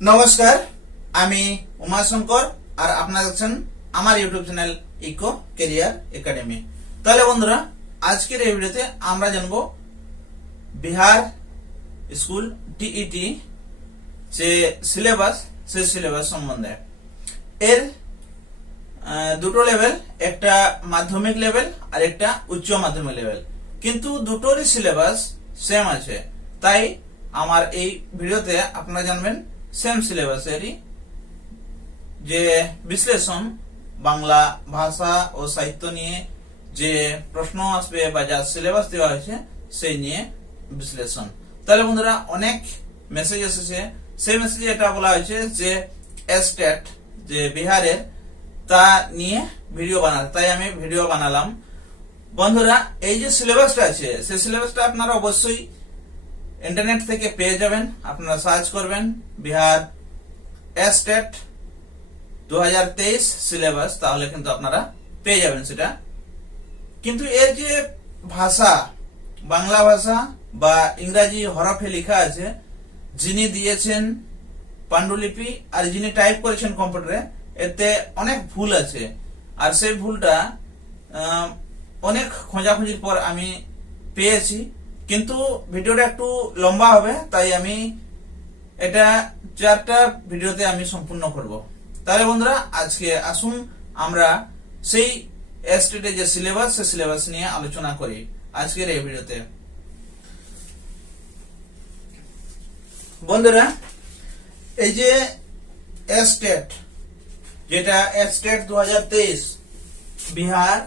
নমস্কার, আমি উমাশঙ্কর আর আপনারা দেখছেন আমার YouTube channel Eco Career Academy. তাহলে বন্ধুরা, আজকের এই ভিডিওতে আমরা জানবো বিহার স্কুল টিইটি যে সিলেবাস, সেই সিলেবাস সম্বন্ধে। এর দুটো লেভেল, একটা মাধ্যমিক লেভেল আর একটা উচ্চ মাধ্যমিক লেভেল, কিন্তু দুটোরই সিলেবাস সেম আছে। তাই আমার এই ভিডিওতে আপনারা জানবেন সেম সিলেবাসেরই যে বিশ্লেষণ, বাংলা ভাষা ও সাহিত্য নিয়ে যে প্রশ্ন আসবে বা যা সিলেবাস দেওয়া হয়েছে সেই নিয়ে বিশ্লেষণ। তাহলে বন্ধুরা, অনেক মেসেজ এসেছে, সেই মেসেজে এটা বলা হয়েছে যে স্টেট যে বিহারের তা নিয়ে ভিডিও বানাতে, তাই আমি ভিডিও বানালাম। বন্ধুরা, এই যে সিলেবাসটা আছে সেই সিলেবাসটা আপনারা অবশ্যই ইন্টারনেট থেকে পেয়ে যাবেন। আপনারা সার্চ করবেন বিহার স্টেট 2023 সিলেবাস, তাহলে কিন্তু আপনারা পেয়ে যাবেন সেটা। কিন্তু এর যে ভাষা, বাংলা ভাষা বা ইংরাজি হরফে লেখা আছে, যিনি দিয়েছেন পাণ্ডুলিপি আর যিনি টাইপ করেছেন কম্পিউটারে, এতে অনেক ভুল আছে। আর সেই ভুলটা অনেক খোঁজাখুঁজির পর আমি পেয়েছি, কিন্তু ভিডিওটা একটু লম্বা হবে, তাই আমি এটা 4টা ভিডিওতে আমি সম্পূর্ণ করব। তাহলে বন্ধুরা, আজকে আসুন আমরা সেই স্টেটের যে সিলেবাস, সেই সিলেবাস নিয়ে আলোচনা করি আজকের এই ভিডিওতে। বন্ধুরা, এই যে স্টেট, যেটা স্টেট 2023 বিহার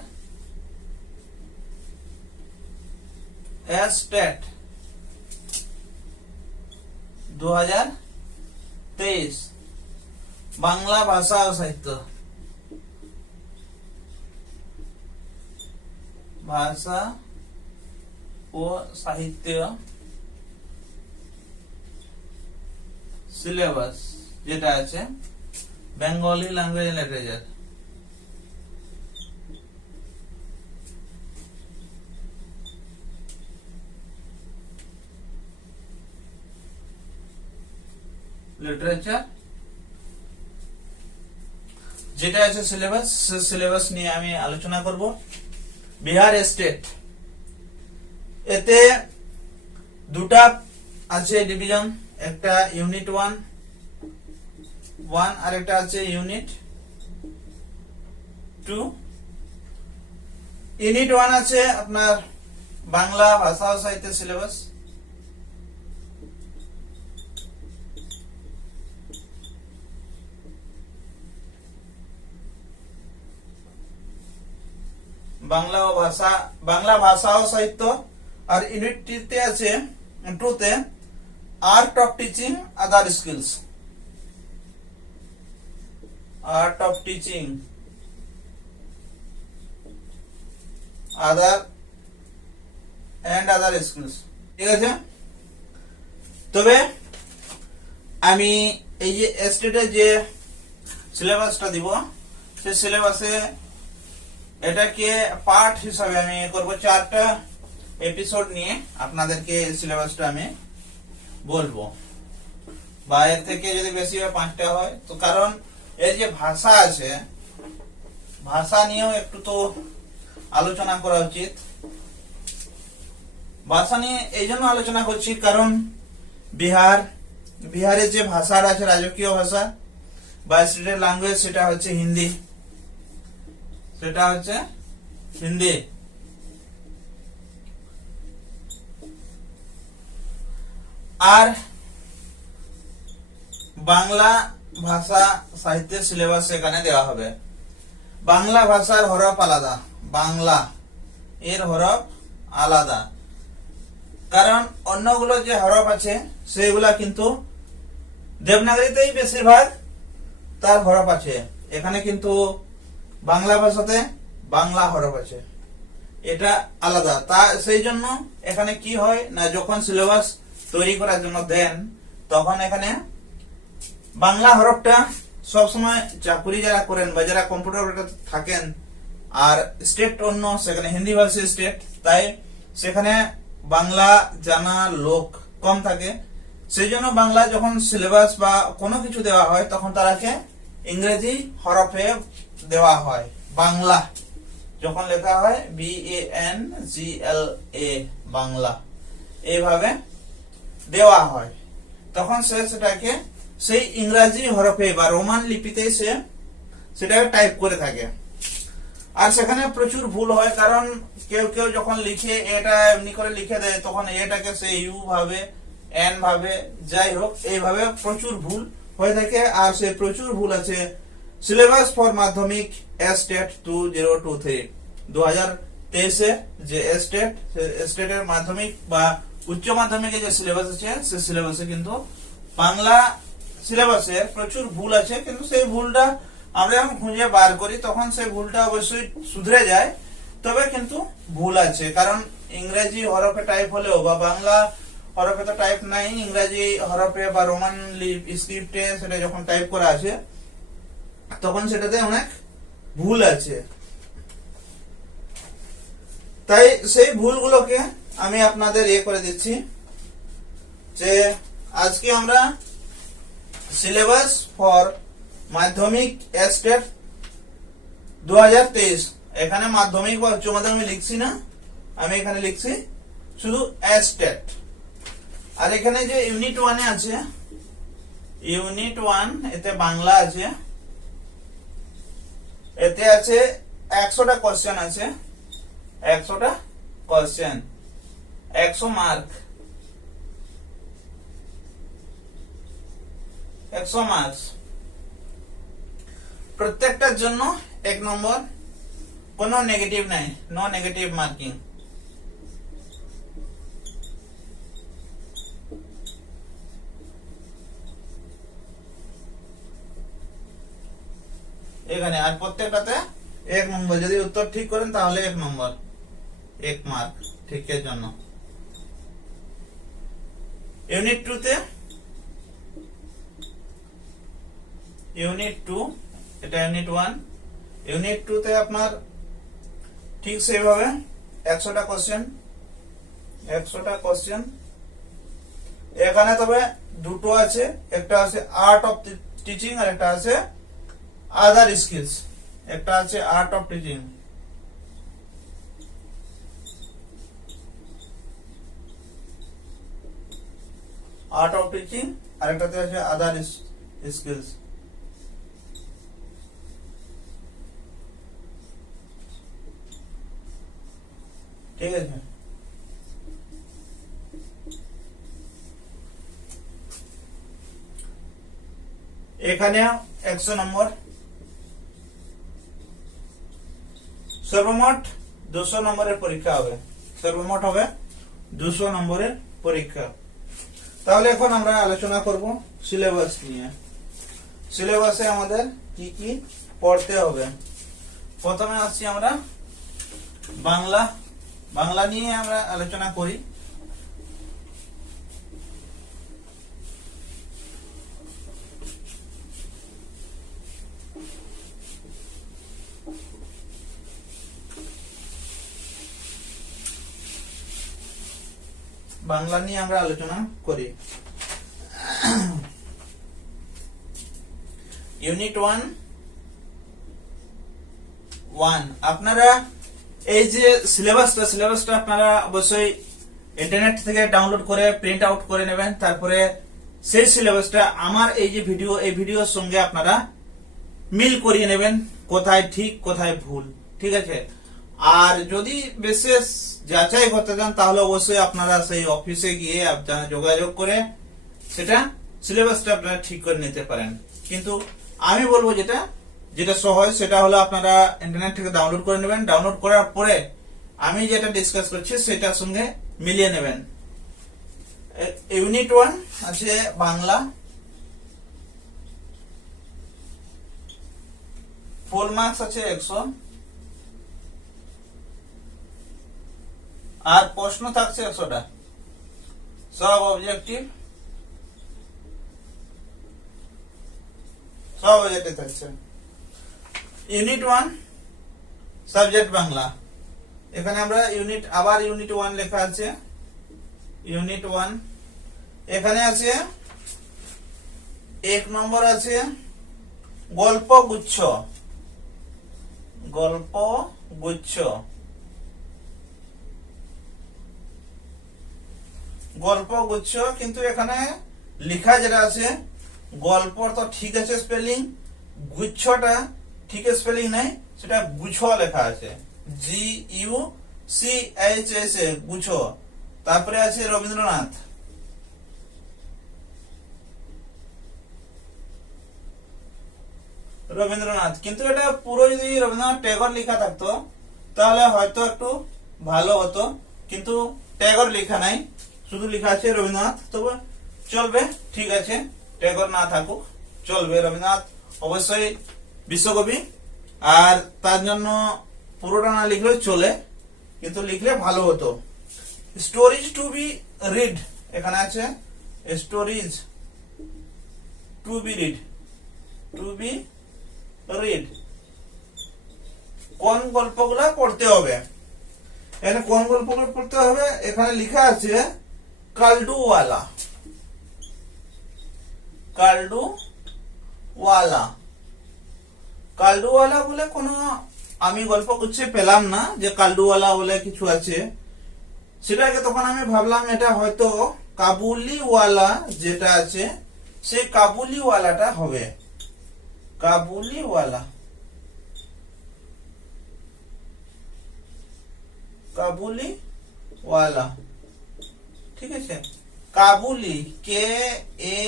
স্টেট 2023 বাংলা ভাষা ও সাহিত্য, ভাষা ও সাহিত্য সিলেবাস যেটা আছে Bengali language and literature. Literature যেটা আছে সিলেবাস, সেই সিলেবাস নিয়ে আমি আলোচনা করব। বিহার স্টেট, এতে দুটা আছে ডিভিশন, একটা ইউনিট 1 আর একটা আছে ইউনিট 2। ইউনিট 1 আছে আপনার বাংলা ভাষা ও সাহিত্য সিলেবাস, বাংলা ভাষা ও সাহিত্য। আর ইউনিট 2 আছে art of teaching other skills, art of teaching other skills. ঠিক আছে, তবে আমি এই যে স্টেটের যে সিলেবাসটা দিব, সেই সিলেবাসে এটাকে পার্ট হিসাবে আমি করব। 4টা এপিসোড নিয়ে আপনাদেরকে সিলেবাসটা আমি বলবো, বা এর থেকে যদি বেশি হয় 5টা হয় তো। কারণ এই যে ভাষা আছে, ভাষা নিয়েও একটু তো আলোচনা করা উচিত। ভাষা নিয়ে এই জন্য আলোচনা করছি কারণ বিহারের যে ভাষাটা আছে, রাজকীয় ভাষা বা স্টেটের ল্যাঙ্গুয়েজ, সেটা হচ্ছে হিন্দি। আর বাংলা ভাষা সাহিত্যের সিলেবাস এখানে দেওয়া হবে। বাংলা ভাষার হরফ আলাদা, বাংলা এর হরফ আলাদা, কারণ অন্যগুলো যে হরফ আছে সেগুলা কিন্তু দেবনাগরীতেই বেশিরভাগ তার হরফ আছে। এখানে কিন্তু বাংলা ভাষাতে বাংলা হরফ আছে, এটা আলাদা। তা সেই জন্য এখানে কি হয় না, যখন সিলেবাস তৈরি করার জন্য দেন, তখন এখানে বাংলা হরফটা সবসময় চাকুরি যারা করেন বা যারা কম্পিউটার থাকেন, আর স্টেট অন্য, সেখানে হিন্দি ভাষী স্টেট, তাই সেখানে বাংলা জানা লোক কম থাকে, সেই জন্য বাংলা যখন সিলেবাস বা কোনো কিছু দেওয়া হয় তখন তারাকে ইংরেজি হরফে দেওয়া হয়। বাংলা যখন লেখা হয় BANGLA বাংলা এইভাবে দেওয়া হয়, তখন সে সেটাকে সেই ইংরেজি হরফে বা রোমান লিপিতে সে সেটাকে টাইপ করে থাকে। আর সেখানে প্রচুর ভুল হয়, কারণ কেউ কেউ যখন লিখে এটা এমনি করে লিখে দেয়, তখন এটাকে সে ইউ ভাবে, এন ভাবে, যাই হোক এইভাবে প্রচুর ভুল হয়ে থাকে। আর সে প্রচুর ভুল আছে সিলেবাস ফর মাধ্যমিক স্টেট 2023 2023 যে স্টেটের মাধ্যমিক বা উচ্চ মাধ্যমিকের যে সিলেবাস আছে সে সিলেবাসে কিন্তু বাংলা সিলেবাসের প্রচুর ভুল আছে। কিন্তু সেই ভুলটা আমরা যখন খুঁজে বার করি তখন সেই ভুলটা অবশ্যই শুধরে যায়, তবে কিন্তু ভুল আছে, কারণ ইংরেজি হরফে টাইপ হলেও বা বাংলা হরফে তো টাইপ নাই, ইংরেজি হরফে বা রোমান স্ক্রিপ্টে সেটা যখন টাইপ করা আছে তখন সেটাতে অনেক ভুল আছে। তাই সেই ভুলগুলোকে আমি আপনাদের করে দিচ্ছি যে আজকে আমরা সিলেবাস ফর মাধ্যমিক স্টেট 2023, এখানে মাধ্যমিক বা উচ্চ মাধ্যমিক লিখছি না, আমি এখানে লিখছি শুধু স্টেট। আর এখানে যে ইউনিট 1 এ আছে, ইউনিট 1 এতে বাংলা আছে, এতে আছে 100টা কোশ্চেন আছে, 100টা কোশ্চেন, 100 মার্ক, 100 মার্কস প্রত্যেকটার জন্য 1 নম্বর, কোনো নেগেটিভ নাই, নো নেগেটিভ মার্কিং। এখানে আর প্রত্যেকটাতে 1 নম্বর, যদি উত্তর ঠিক করেন তাহলে 1 নম্বর, 1 মার্ক ঠিকের জন্য। ইউনিট 2 তে, ইউনিট 2 এটা ইউনিট 1, ইউনিট 2 তে আপনার ঠিক সেইভাবে 100টা কোশ্চেন, 100টা কোশ্চেন। এখানে তবে দুটো আছে, একটা আছে আর্ট অফ টিচিং আর একটা আছে আদার স্কিলস। একটা আছে art of teaching, art of teaching, আর একটাতে আছে আদার স্কিলস। ঠিক আছে, এখানে 100 নম্বর, সর্বমোট 200 নম্বরের পরীক্ষা হবে, সর্বমোট হবে 200 নম্বরের পরীক্ষা। তাহলে এখন আমরা আলোচনা করব সিলেবাস নিয়ে। সিলেবাসে আমাদের কি কি পড়তে হবে। প্রথমে আসছি আমরা বাংলা, বাংলা নিয়ে আমরা আলোচনা করি। বাংলা নিয়ে আমরা আলোচনা করি। ইউনিট 1 আপনারা এই যে সিলেবাসটা আপনারা অবশ্যই ইন্টারনেট থেকে ডাউনলোড করে প্রিন্ট আউট করে নেবেন। তারপরে সেই সিলেবাসটা আমার এই যে ভিডিও, এই ভিডিওর সঙ্গে আপনারা মিল করিয়ে নেবেন, কোথায় ঠিক কোথায় ভুল। ঠিক আছে, আর যদি বিশেষ যাচাই করতে চান তাহলে অবশ্যই আপনারা সেই অফিসে গিয়ে আপনারা যোগাযোগ করে সেটা সিলেবাসটা আপনারা ঠিক করে নিতে পারেন। কিন্তু আমি বলবো যেটা যেটা সহজ সেটা হলো আপনারা ইন্টারনেট থেকে ডাউনলোড করে নেবেন। ডাউনলোড করার পরে আমি যেটা ডিসকাস করছি সেটার সঙ্গে মিলিয়ে নেবেন। ইউনিট 1 আছে বাংলা, ফুল মার্কস আছে 100, আর প্রশ্ন থাকছে 100টা, সব অবজেক্টিভ, সব অবজেক্টিভ থাকছে। ইউনিট 1 সাবজেক্ট বাংলা, এখানে আমরা ইউনিট 1 লেখা আছে। ইউনিট 1 এখানে আছে 1 নম্বর আছে গল্প গুচ্ছ। গল্প গুচ্ছ, গল্প গুচ্ছ, কিন্তু এখানে লেখা যেটা আছে গল্প তো ঠিক আছে স্পেলিং, গুচ্ছটা ঠিক স্পেলিং নাই, সেটা গুচ্ছ লেখা আছে, GUCHS গুচ্ছ। তারপরে আছে রবীন্দ্রনাথ। রবীন্দ্রনাথ, কিন্তু এটা পুরো যদি রবীন্দ্রনাথ ট্যাগর লেখা থাকতো তাহলে হয়তো একটু ভালো হতো, কিন্তু ট্যাগর লেখা নাই, শুধু লেখা আছে রবীন্দ্রনাথ। তবে চলবে, ঠিক আছে, ট্যাগর না থাকুক চলবে, রবীন্দ্রনাথ অবশ্যই বিশ্বকবি, আর তার জন্য পুরোটা না লিখলেও চলে, কিন্তু লিখলে ভালো হতো। স্টোরিজ টু বি রিড, এখানে আছে stories to be read, to be read, কোন গল্পগুলো পড়তে হবে। এখানে কোন গল্পগুলো পড়তে হবে, এখানে লেখা আছে কালডুওয়ালা। কালডুওয়ালা, কালডুওয়ালা বলে কোনো আমি গল্প গুছিয়ে পেলাম না যে কালডুওয়ালা বলে কিছু আছে, সেটাকে তখন আমি ভাবলাম এটা হয়তো কাবুলিওয়ালা যেটা আছে সেই কাবুলিওয়ালাটা হবে, কাবুলিওয়ালা, কাবুলিওয়ালা, ঠিক আছে। কাবুলি, KABULIWALA,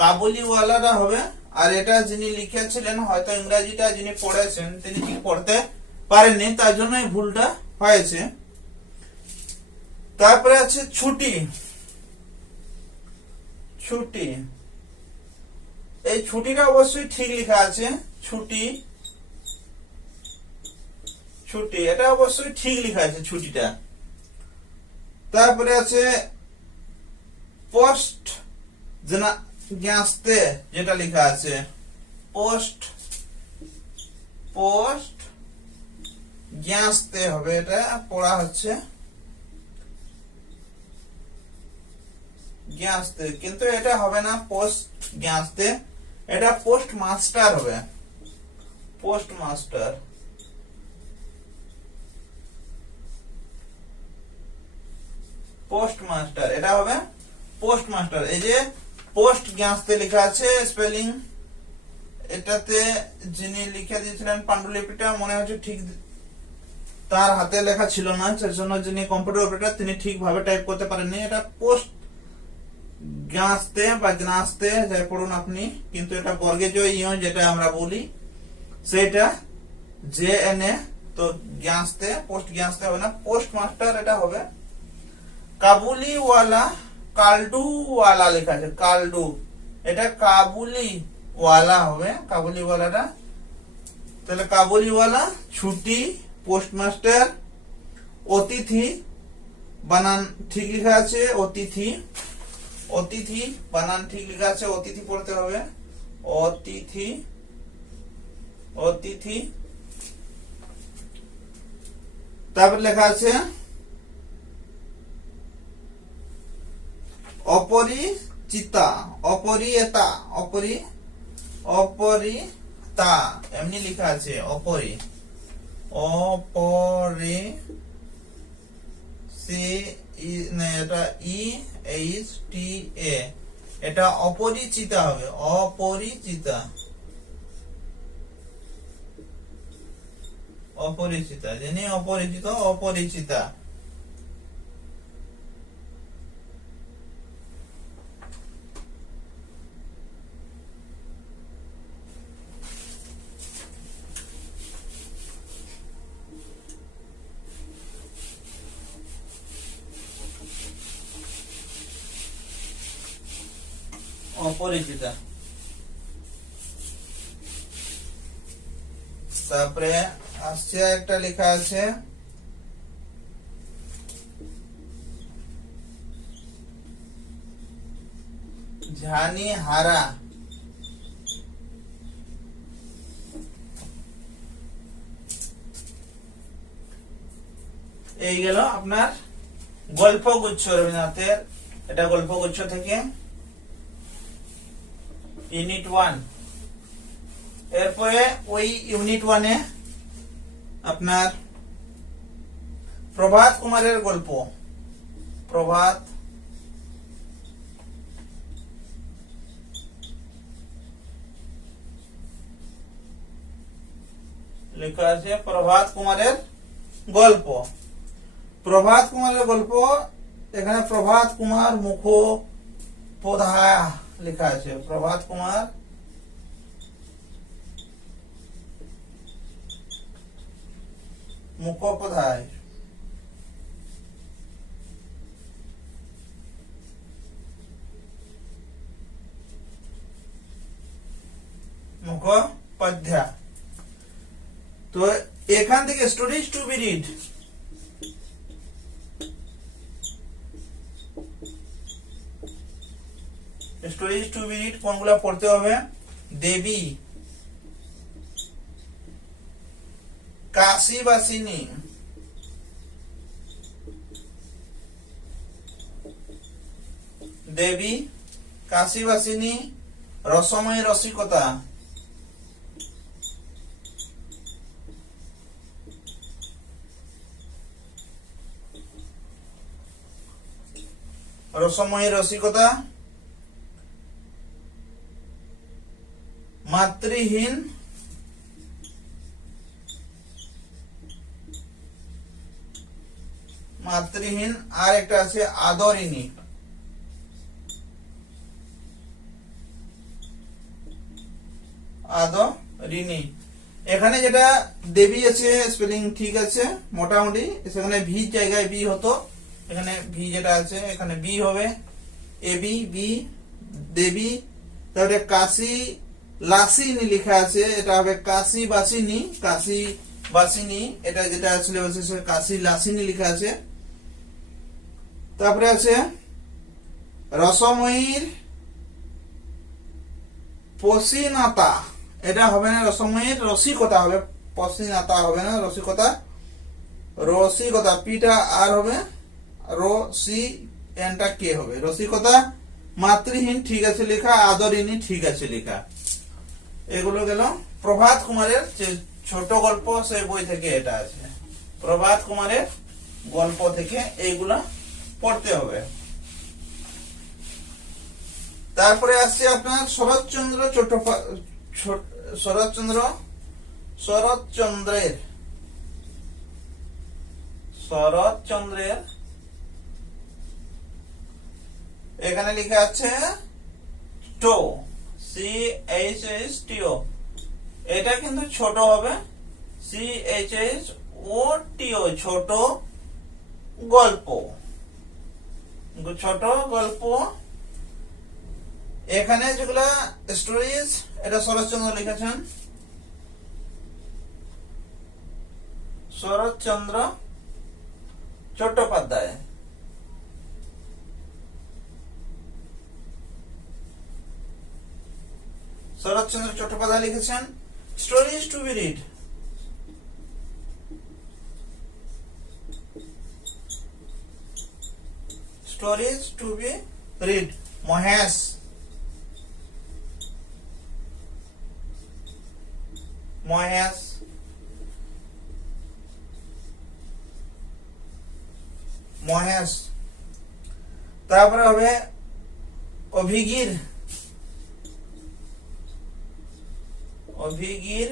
কাবুলিওয়ালাটা হবে। আর এটা যিনি লিখেছিলেন হয়তো ইংরেজিটা যিনি পড়েছেন তিনি ঠিক পড়তে পারেননি, তার জন্য এই ভুলটা হয়েছে। তারপরে আছে ছুটি। ছুটি, এই ছুটিটা অবশ্যই ঠিক লেখা আছে, ছুটি, ছুটি, এটা অবশ্যই ঠিক লেখা আছে ছুটিটা। তারপরে আছে পোস্ট জ্ঞাস্তে, যেটা লেখা আছে পোস্ট, পোস্ট জ্ঞাস্তে হবে, এটা পড়া হচ্ছে জ্ঞাস্তে, কিন্তু এটা হবে না পোস্ট জ্ঞাস্তে, এটা পোস্ট মাস্টার হবে, পোস্ট মাস্টার, পোস্ট মাস্টার, এটা হবে পোস্ট মাস্টার। এই যে পোস্ট জ্ঞাস্তে লেখা আছে স্পেলিং, এটাতে যিনি লিখে দিয়েছিলেন পাণ্ডুলিপিটা মনে হচ্ছে ঠিক তার হাতে লেখা ছিল না, সেজন্য যিনি কম্পিউটার অপারেটর তিনি ঠিকভাবে টাইপ করতে পারেননি। এটা পোস্ট জ্ঞাস্তে বা জ্ঞাস্তে যাই পড়ুন আপনি, কিন্তু এটা বর্গে ইয় যেটা আমরা বলি সেটা JNA, তো জ্ঞাস্তে, পোস্ট জ্ঞাস্তে হবে না, পোস্ট মাস্টার এটা হবে। কাবুলিওয়ালা, কালডুওয়ালা লেখা আছে, কালডু, এটা কাবুলিওয়ালা হবে, কাবুলিওয়ালাটা, তাহলে কাবুলিওয়ালা, ছুটি, পোস্টমাস্টার, অতিথি, বানান ঠিক লেখা আছে, অতিথি, অতিথি বানান ঠিক লেখা আছে, অতিথি পড়তে হবে, অতিথি, অতিথি। তারপর লেখা আছে অপরিচিতা, অপরিতা, অপরিতা এমনি লেখা আছে, অপরি, অপরি, এটা EHTA, এটা অপরিচিতা হবে, অপরিচিতা, অপরিচিতা, যিনি অপরিচিত, অপরিচিতা। অপরিচিতা। তারপরে আসছে একটা লেখা আছে ঝানি হারা, এই গেল আপনার গল্পগুচ্ছ রবীন্দ্রনাথের, এটা গল্পগুচ্ছ থেকে ইউনিট 1। এরপরে ওই ইউনিট 1-এ আপনার প্রভাত কুমারের গল্প, প্রভাত লেখা আছে প্রভাত কুমারের গল্প। প্রভাত কুমারের গল্প, এখানে প্রভাত কুমার মুখোপাধ্যায় লেখা আছে, প্রভাত কুমার মুখোপাধ্যায়। মুখোপাধ্যায়। তো এখান থেকে stories to be read, stories to be read কোনগুলো পড়তে হবে? দেবী, কাশীবাসিনী, দেবী, কাশীবাসিনী, রসময়ী রসিকতা, রসময়ী রসিকতা, মাতৃহীন, মাতৃহীন, আর একটা আছে আদরিনী। আদরিনী। এখানে যেটা দেবী আছে স্পেলিং ঠিক আছে মোটামুটি, সেখানে ভি জায়গায় বি হতো, এখানে ভি যেটা আছে এখানে বি হবে, এ বি বি, দেবী। তারপরে কাশী লাসিনী লেখা আছে, এটা হবে কাশী বাসিনী, কাশী বাসিনী, এটা যেটা সিলেবাসে কাশী লাসিনী লেখা আছে। তারপরে আছে রসময়ীর পশিনাতা, এটা হবে না, রসময়ীর রসিকতা হবে, পশিনাতা হবে না, রসিকতা, রসিকতা, পিটা আর হবে, রসি এনটা কে হবে, রসিকতা। মাতৃহীন ঠিক আছে লেখা, আদরিনী ঠিক আছে লেখা। এগুলো গেল প্রভাত কুমারের যে ছোট গল্প, সেই বই থেকে এটা আছে, প্রভাত কুমারের গল্প থেকে এইগুলা পড়তে হবে। তারপরে আসছে আপনার শরৎচন্দ্র শরৎচন্দ্রের এখানে লেখা আছে টো, CHSTO, এটা কিন্তু ছোট হবে, CHSOTO, ছোট গল্প, ছোট গল্প। এখানে যেগুলা স্টোরিজ, এটা শরৎচন্দ্র লিখেছেন, শরৎচন্দ্র চট্টোপাধ্যায়। শরৎচন্দ্র চট্টোপাধ্যায় লিখেছেন stories to be read. Stories to be read, Mahesh, Mahesh. Mahesh. তারপরে হবে অভিগীর, অভিগীর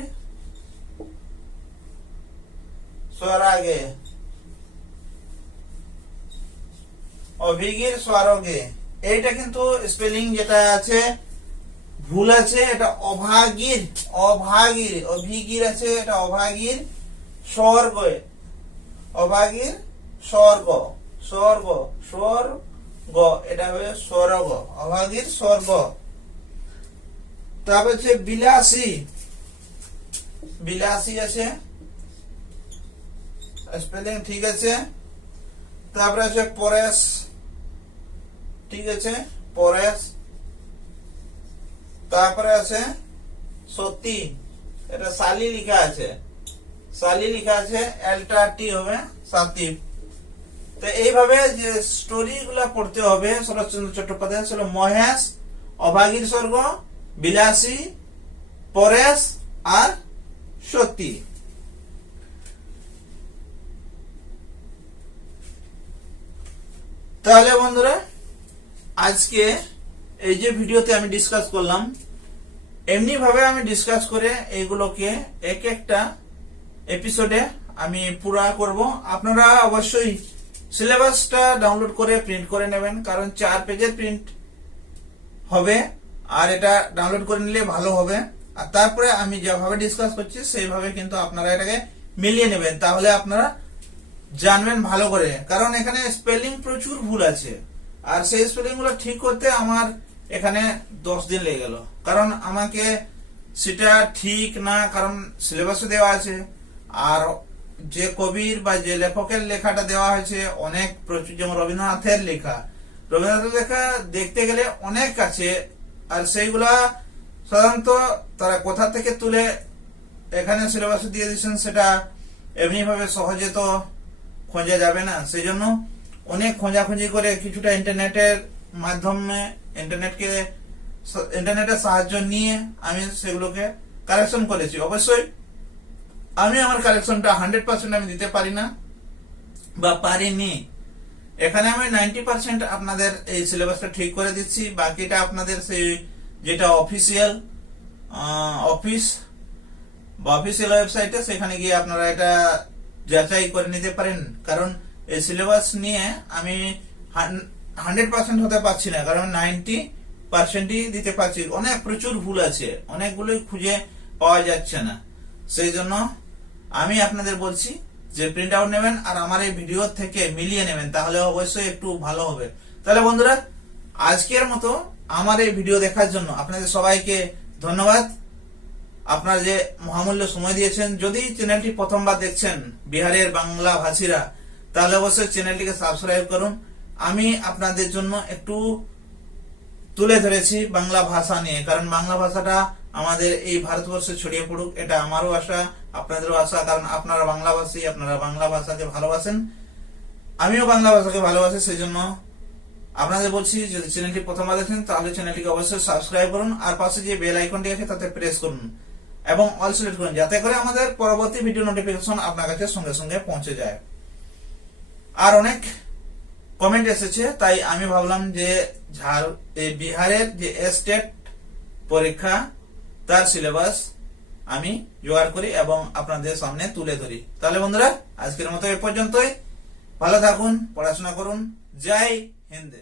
স্বরাগে, অভিগীর স্বরাগে। এইটা কিন্তু স্পেলিং যেটা আছে ভুল আছে, এটা অভাগীর, অভাগীর, অভিগীর আছে, এটা অভাগীর স্বর্গ, অভাগীর স্বর্গ, স্বর্গ, স্বর্গ, এটা হবে স্বর্গ, অভাগীর স্বর্গ। তারপর হচ্ছে বিলাসী, বিলাসী আছে, স্পেলিং ঠিক আছে। তারপরে আছে পরেশ, ঠিক আছে, পরেশ। তারপরে আছে সতী, এটা শালি লেখা আছে, শালি লেখা আছে, এলটা টি হবে, সাথী, তো এইভাবে যে স্টোরি গুলা পড়তে হবে শরৎচন্দ্র চট্টোপাধ্যায় ছিল মহেশ, অভাগীর স্বর্গ, বিলাসী, পরেশ আর সতী। তাহলে বন্ধুরা আজকে এই যে ভিডিওতে আমি ডিসকাস করলাম, এমনি ভাবে আমি ডিসকাস করে এইগুলোকে এক একটা এপিসোডে আমি পুরা করব। আপনারা অবশ্যই সিলেবাসটা ডাউনলোড করে প্রিন্ট করে নেবেন, কারণ 4 পেজের প্রিন্ট হবে আর এটা ডাউনলোড করে নিলে ভালো হবে। আর তারপরে আমি যেভাবে ডিসকাস করছি সেইভাবে কিন্তু আপনারা এটাকে মিলিয়ে নেবেন, তাহলে আপনারা জানবেন ভালো করে। কারণ এখানে স্পেলিং প্রচুর ভুল আছে, আর সেই স্পেলিং গুলো ঠিক করতে আমার এখানে 10 দিন লেগে গেল। কারণ আমাকে সেটা ঠিক না, কারণ সিলেবাসে দেওয়া আছে, আর যে কবির বা যে লেখকের লেখাটা দেওয়া হয়েছে অনেক প্রচুর, যেমন রবীন্দ্রনাথের লেখা দেখতে গেলে অনেক আছে, আর সেইগুলা সাধারণত তারা কোথা থেকে তুলে এখানে সিলেবাসে দিয়ে দিচ্ছেন সেটা এমনি ভাবে সহজে তো খোঁজা যাবে না। সেই জন্য অনেক খোঁজাখুঁজি করে কিছুটা ইন্টারনেটের মাধ্যমে ইন্টারনেটের সাহায্য নিয়ে আমি সেগুলোকে কালেকশন করেছি। অবশ্যই আমি আমার কালেকশনটা 100% আমি দিতে পারি না বা পারিনি। এখানে আমি 90% আপনাদের এই সিলেবাসটা ঠিক করে দিচ্ছি, বাকিটা আপনাদের সেই যেটা অফিসিয়াল অফিস বা অফিসিয়াল ওয়েবসাইটে সেখানে গিয়ে আপনারা এটা যাচাই করে নিতে পারেন। কারণ এই সিলেবাস নিয়ে আমি 100% হতে পারছি না, কারণ 90%ই দিতে পারছি। অনেক প্রচুর ভুল আছে, অনেকগুলোই খুঁজে পাওয়া যাচ্ছে না। সেই জন্য আমি আপনাদের বলছি যে প্রিন্ট আউট নেবেন আর আমার এই ভিডিও থেকে মিলিয়ে নেবেন, তাহলে অবশ্যই একটু ভালো হবে। তাহলে বন্ধুরা আজকের মতো আমার এই ভিডিও দেখার জন্য আপনাদের সবাইকে ধন্যবাদ। আপনারা যে মহামূল্য সময় দিয়েছেন। যদি চ্যানেলটি প্রথমবার দেখছেন বিহারের বাংলা ভাষীরা, তাহলে অবশ্যই চ্যানেলটিকে সাবস্ক্রাইব করুন। আমি আপনাদের জন্য একটু তুলে ধরেছি বাংলা ভাষা নিয়ে, কারণ বাংলা ভাষাটা আমাদের এই ভারতবর্ষে ছড়িয়ে পড়ুক, এটা আমারও আশা, আপনাদেরও আশা। কারণ আপনারা বাংলাভাষী, আপনারা বাংলা ভাষাকে ভালোবাসেন, আমিও বাংলা ভাষাকে ভালোবাসি। সেই জন্য আপনাদের বলছি, যদি চ্যানেলটি প্রথমবার দেখেন তাহলে চ্যানেলটিকে অবশ্যই সাবস্ক্রাইব করুন, আর পাশে যে বেল আইকনটি আছে তাতে প্রেস করুন এবং অল সিলেক্ট করুন, যাতে করে আমাদের পরবর্তী ভিডিও নোটিফিকেশন আপনার কাছে সঙ্গে সঙ্গে পৌঁছে যায়। আর অনেক কমেন্ট এসেছে, তাই আমি ভাবলাম যে বিহারের যে স্টেট পরীক্ষা তার সিলেবাস আমি জোগাড় করি এবং আপনাদের সামনে তুলে ধরি। তাহলে বন্ধুরা আজকের মতো এ পর্যন্তই। ভালো থাকুন, পড়াশোনা করুন। জয় হিন্দ।